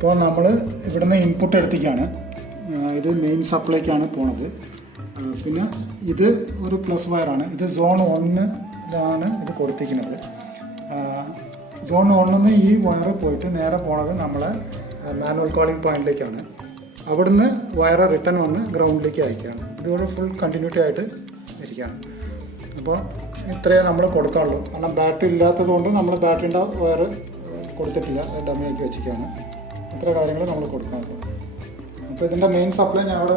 ഇപ്പോൾ നമ്മൾ ഇവിടുന്ന് ഇൻപുട്ട് എടുത്തിക്കാണ്. ഇത് മെയിൻ സപ്ലൈക്കാണ് പോണത്. പിന്നെ ഇത് ഒരു പ്ലസ് വയറാണ്. ഇത് സോൺ 1-ലാണ് ഇത് കൊടുത്തിരിക്കുന്നത്. സോൺ 1-ന്ന് ഈ വയർ പോയിട്ട് നേരെ പോണത് നമ്മളെ മാനുവൽ കോളിംഗ് പോയിന്റിലേക്കാണ്. അവിടുന്ന് വയർ റിട്ടേൺ വന്ന് ഗ്രൗണ്ടിലേക്ക് അയക്കുകയാണ്. ഇതൊരു ഫുൾ കണ്ടിന്യൂറ്റി ആയിട്ട് ഇരിക്കുകയാണ്. അപ്പോൾ ഇത്രയേ നമ്മൾ കൊടുക്കാറുള്ളൂ. കാരണം ബാറ്ററി ഇല്ലാത്തത് കൊണ്ട് നമ്മൾ ബാറ്ററിൻ്റെ വയർ കൊടുത്തിട്ടില്ല, ഡമ്മിയാക്കി വെച്ചിരിക്കുകയാണ്. ഇത്ര കാര്യങ്ങൾ നമ്മൾ കൊടുക്കാറുള്ളൂ. അപ്പോൾ ഇതിൻ്റെ മെയിൻ സപ്ലൈ ഞാൻ അവിടെ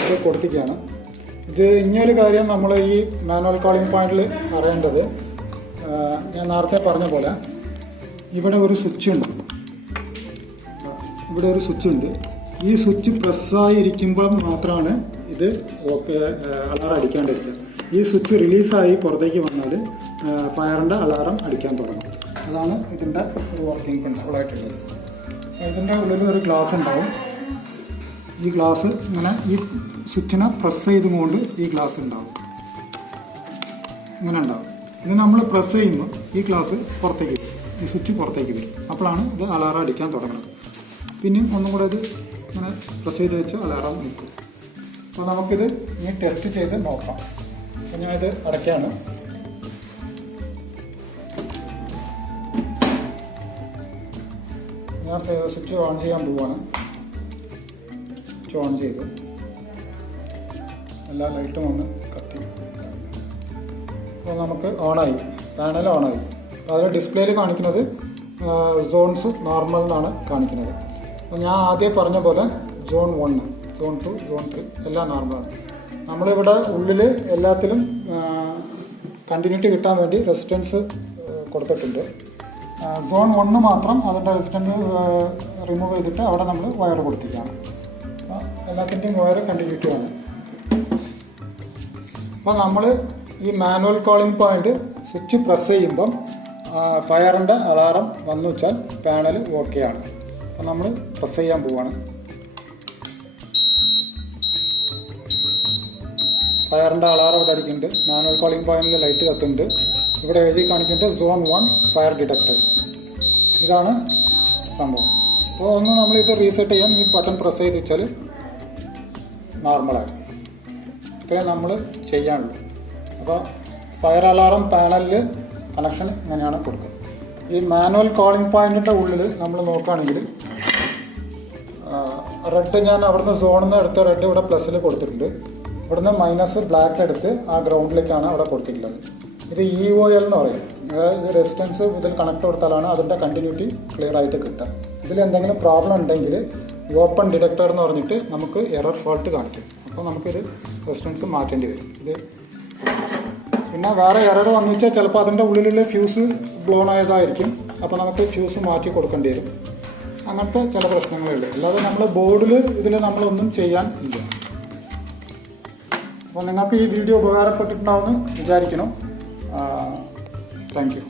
ഇത് കൊടുത്തിരിക്കുകയാണ്. ഇത് ഇനിയൊരു കാര്യം നമ്മൾ ഈ മാനുവൽ കോളിംഗ് പോയിന്റിൽ അറിയേണ്ടത്, ഞാൻ നേരത്തെ പറഞ്ഞ പോലെ ഇവിടെ ഒരു സ്വിച്ച് ഉണ്ട്. ഇവിടെ ഒരു സ്വിച്ച് ഉണ്ട്. ഈ സ്വിച്ച് പ്രസ്സായിരിക്കുമ്പോൾ മാത്രമാണ് ഇത് അലാറം അടിക്കാണ്ടിരിക്കുക. ഈ സ്വിച്ച് റിലീസായി പുറത്തേക്ക് വന്നാൽ ഫയറിൻ്റെ അലാറം അടിക്കാൻ തുടങ്ങും. അതാണ് ഇതിൻ്റെ ഒരു വർക്കിംഗ് പ്രിൻസിപ്പിളായിട്ടുള്ളത്. ഇതിൻ്റെ ഉള്ളിൽ ഒരു ഗ്ലാസ് ഉണ്ടാവും. ഈ ഗ്ലാസ് ഇങ്ങനെ ഈ സ്വിച്ചിനെ പ്രസ് ചെയ്തുകൊണ്ട് ഈ ഗ്ലാസ് ഉണ്ടാവും, ഇങ്ങനെ ഉണ്ടാവും. ഇത് നമ്മൾ പ്രസ് ചെയ്യുമ്പോൾ ഈ ഗ്ലാസ് പുറത്തേക്ക് വരും, ഈ സ്വിച്ച് പുറത്തേക്ക് വരും. അപ്പോഴാണ് ഇത് അലാറം അടിക്കാൻ തുടങ്ങുന്നത്. പിന്നെയും ഒന്നും കൂടെ ഇത് ഇങ്ങനെ പ്രസ് ചെയ്ത് വെച്ച് അലാറം നിൽക്കും. അപ്പോൾ നമുക്കിത് ഇനി ടെസ്റ്റ് ചെയ്ത് നോക്കാം. അപ്പോൾ ഞാനിത് അടയ്ക്കാണ്. ഞാൻ സ്വിച്ച് ഓൺ ചെയ്യാൻ പോവുകയാണ്. സ്വിച്ച് ഓൺ ചെയ്തു. എല്ലാ ലൈറ്റും ഒന്ന് കത്തി. അപ്പോൾ നമുക്ക് ഓണായി, പാനൽ ഓണായി. അതിൽ ഡിസ്പ്ലേയിൽ കാണിക്കുന്നത് സോൺസ് നോർമൽ എന്നാണ് കാണിക്കുന്നത്. അപ്പോൾ ഞാൻ ആദ്യം പറഞ്ഞ പോലെ സോൺ 1, സോൺ 2, സോൺ 3 എല്ലാം നോർമലാണ്. നമ്മളിവിടെ ഉള്ളിൽ എല്ലാത്തിലും കണ്ടിന്യൂറ്റി കിട്ടാൻ വേണ്ടി റെസിസ്റ്റൻസ് കൊടുത്തിട്ടുണ്ട്. സോൺ 1 മാത്രം അതിൻ്റെ റെസിസ്റ്റൻസ് റിമൂവ് ചെയ്തിട്ട് അവിടെ നമ്മൾ വയർ കൊടുത്തിരിക്കുകയാണ്. എല്ലാത്തിൻ്റെയും വയർ കണ്ടിന്യൂറ്റി ആണ്. അപ്പോൾ നമ്മൾ ഈ manual calling point switch press ചെയ്യുമ്പം ഫയറിൻ്റെ അലാറം വന്നു വെച്ചാൽ പാനൽ ഓക്കെയാണ്. അപ്പോൾ നമ്മൾ പ്രസ് ചെയ്യാൻ പോവുകയാണ്. ഫയറിൻ്റെ അലാറം ഇവിടെ അടിക്കുന്നുണ്ട്. മാനുവൽ കോളിംഗ് പോയിന്റിൽ ലൈറ്റ് കത്തുന്നുണ്ട്. ഇവിടെ എഴുതി കാണിക്കുന്നുണ്ട് സോൺ 1 ഫയർ ഡിറ്റക്റ്റഡ്. ഇതാണ് സംഭവം. അപ്പോൾ ഒന്ന് നമ്മളിത് റീസെറ്റ് ചെയ്യാൻ ഈ ബട്ടൺ പ്രസ് ചെയ്ത് വെച്ചാൽ നോർമലായി. ഇത്രയും നമ്മൾ ചെയ്യാനുള്ളൂ. അപ്പോൾ ഫയർ അലാറം പാനലിൽ കണക്ഷൻ ഇങ്ങനെയാണ് കൊടുക്കുന്നത്. ഈ മാനുവൽ കോളിംഗ് പോയിന്റിൻ്റെ ഉള്ളിൽ നമ്മൾ നോക്കുകയാണെങ്കിൽ റെഡ് ഞാൻ അവിടുന്ന് സോണിൽ നിന്ന് എടുത്ത റെഡ് ഇവിടെ പ്ലസ്സിൽ കൊടുത്തിട്ടുണ്ട്. ഇവിടുന്ന് മൈനസ് ബ്ലാക്ക് എടുത്ത് ആ ഗ്രൗണ്ടിലേക്കാണ് അവിടെ കൊടുത്തിട്ടുള്ളത്. ഇത് EOL എന്ന് പറയും. ഇത് റെസിസ്റ്റൻസ് ഇതിൽ കണക്ട് കൊടുത്താലാണ് അതിൻ്റെ കണ്ടിന്യൂറ്റി ക്ലിയർ ആയിട്ട് കിട്ടുക. ഇതിൽ എന്തെങ്കിലും പ്രോബ്ലം ഉണ്ടെങ്കിൽ ഓപ്പൺ ഡിറ്റക്ടർ എന്ന് പറഞ്ഞിട്ട് നമുക്ക് എറർ ഫോൾട്ട് കാണിക്കും. അപ്പോൾ നമുക്കിത് റെസിസ്റ്റൻസ് മാറ്റേണ്ടി വരും. ഇത് പിന്നെ വേറെ എറർ വന്നു വെച്ചാൽ ചിലപ്പോൾ അതിൻ്റെ ഉള്ളിലുള്ള ഫ്യൂസ് ബ്ലോൺ ആയതായിരിക്കും. അപ്പോൾ നമുക്ക് ഫ്യൂസ് മാറ്റി കൊടുക്കേണ്ടി വരും. അങ്ങനത്തെ ചില പ്രശ്നങ്ങളുണ്ട്. അല്ലാതെ നമ്മൾ ബോർഡിൽ ഇതിൽ നമ്മളൊന്നും ചെയ്യാൻ ഇല്ല. അപ്പോൾ നിങ്ങൾക്ക് ഈ വീഡിയോ ഉപകാരപ്പെട്ടിട്ടുണ്ടാവുമെന്ന് വിചാരിക്കണം. Thank you.